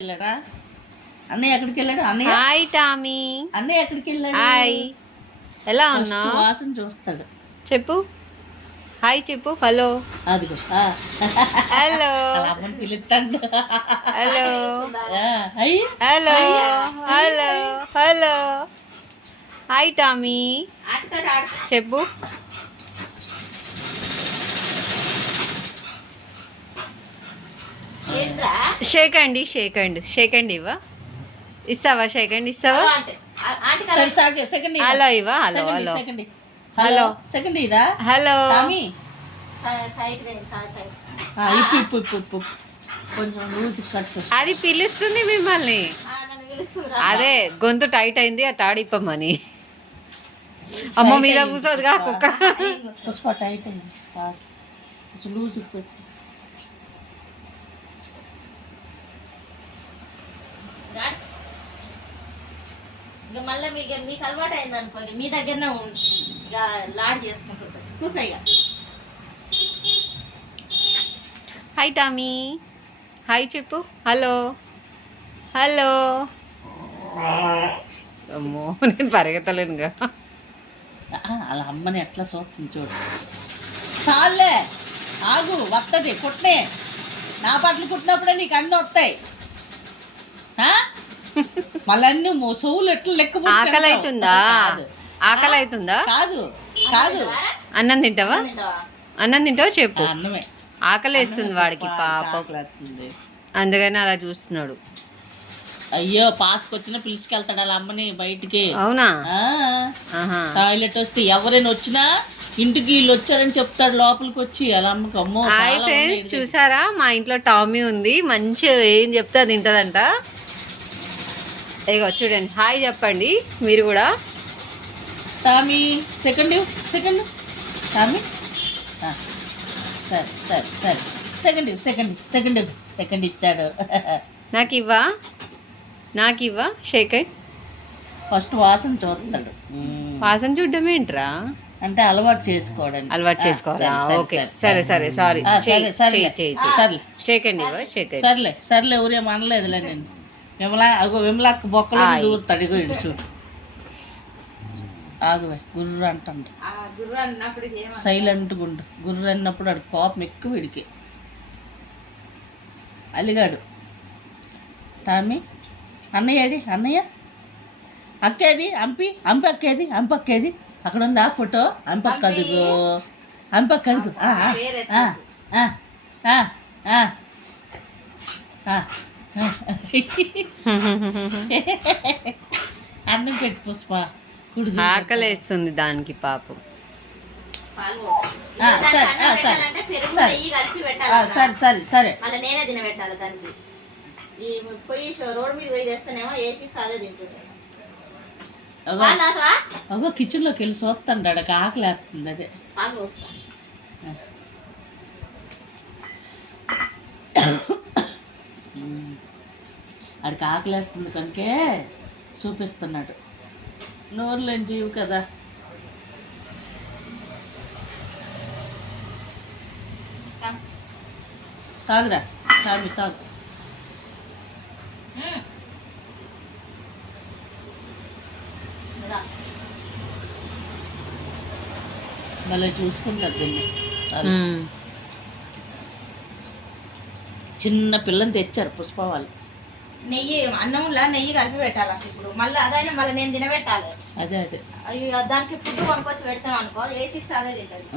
వెళ్ళాడా అన్నయ్య ఎక్కడికి వెళ్ళాడు? అన్నయ్య హాయ్ టామీ. అన్నయ్య ఎక్కడికి వెళ్ళాడు? హాయ్, ఎలా ఉన్నా? వాసన చూస్తాడు. చెప్పు హాయ్ చెప్పు. హలో. అదిగో హలో. అమ్మని పిలుస్తాడు. హలో అయ్యి hello hello hello. Hi Tommy చెప్పు. షేకండి షేకండి షేకండి ఇవ్వ. ఇస్తావా? షేకండి ఇస్తావా? సెకండ్ హలో ఇవ్వ. హలో హలో హలో సెకండ్ ఇదా హలో. కొంచెం లూజ్ కట్. అది పిలుస్తుంది మిమ్మల్ని. అదే గొంతు టైట్ అయింది, ఆ తాడిప్పమని. అమ్మ మీద కూర్చోదుగా కుక్క. పుష్ప టైట్ అయింది, కొంచెం లూజ్ పెట్టి. ఇక మళ్ళీ మీకు అలవాటు అయింది అనుకో, మీ దగ్గరనే ఇక లాడ్ చేసుకుంటుంటారు. కూసయ్యా. Hi Tommy. హాయ్ చెప్పు. Hello hello. అమ్మో నేను పరిగెత్తలేనుగా. అలా అమ్మని ఎట్లా చూస్తుంది చూడు. చాలే ఆగు, వస్తుంది కుట్నే. నా బట్టలు కుట్టినప్పుడే నీకు అన్నీ వస్తాయి. మళ్ళీ అన్ని చెవులు ఎట్లా లెక్క. ఆకలి అవుతుందా? ఆకలి అవుతుందా? కాదు కాదు. అన్నం తింటావా? అన్నం తింటావా చెప్పు. అన్నమే. ఆకలి వేస్తుంది వాడికి పాపం, అందుకని అలా చూస్తున్నాడు. అయ్యో పాస్కొచ్చినా పిలుచుకెళ్తాడు అలా అమ్మని బయటికి. అవునా? టాయిలెట్ వస్తే ఎవరైనా వచ్చినా ఇంటికి వీళ్ళు వచ్చారని చెప్తాడు లోపలికి వచ్చి. అలా అమ్మకి అమ్మో. హాయ్ ఫ్రెండ్స్, చూసారా మా ఇంట్లో టామీ ఉంది. మంచి ఏం చెప్తే అది తింటదంట. ఇగో చూడండి, హాయ్ చెప్పండి మీరు కూడా. Tommy second second. టామీ సరే సరే సరే. సెకండ్ సెకండ్ సెకండ్ సెకండ్ ఇచ్చాడు. నాకు ఇవ్వా షేకండ్. ఫస్ట్ వాసన చూస్తాడు. వాసన చూడడం ఏంట్రా? అంటే అలవాటు చేసుకోవడానికి. అలవాటు చేసుకోవాలా? ఓకే సరే సరే సారీ. షేకండ్ ఇవ్వ. షేకండ్. సర్లే సర్లే, ఊరేం అనలేదులే నేను. విమలాక్క బొక్కలు దూరుతాడు. ఇగో ఇడు చూడు. ఆగువే గుర్రు అంటాడు. సైలెంట్ గుండు. గుర్రు అన్నప్పుడు ఆడు కోపం ఎక్కువ వీడికి. అలిగాడు. టామీ అన్నయ్యది అన్నయ్య. అక్కేది అంపి అక్కేది అక్కేది. అక్కడ ఉంది ఆ ఫోటో. అంపక్క అదుగు అంపక్క అదుగు. అన్నం పెట్టి పుష్ప. ఆకలేస్తుంది దానికి పాపం. సరే సరే సరే. మళ్ళీ నేనే తినబెట్టాలి దానికి. ఈ పొయ్యి రోడ్డు మీద పోయి తెస్తానేమో వేసి సాదే తింటుంది. అగో కిచెన్లోకి వెళ్ళి చూస్తాడు. అడగ ఆకలి వేస్తుంది. అదే పాలు పోస్తా. అడికి ఆకలి వేస్తుంది కనుకే చూపిస్తున్నాడు. నోరులేని జీవు కదా. తాగురా తాగు తాగు. మళ్ళీ చూసుకుంటారు దీన్ని. చిన్న పిల్లని తెచ్చారు పుష్ప వాళ్ళు. నెయ్యి అన్నంలా నెయ్యి కలిపి పెట్టాలి ఇప్పుడు. మళ్ళీ అదైనా మళ్ళీ నేను తినబెట్టాలి. అదే అదే దానికి ఫుడ్ కొనుక్కొచ్చి పెడతాం అనుకో, వేసిస్తే అదే తింటుంది.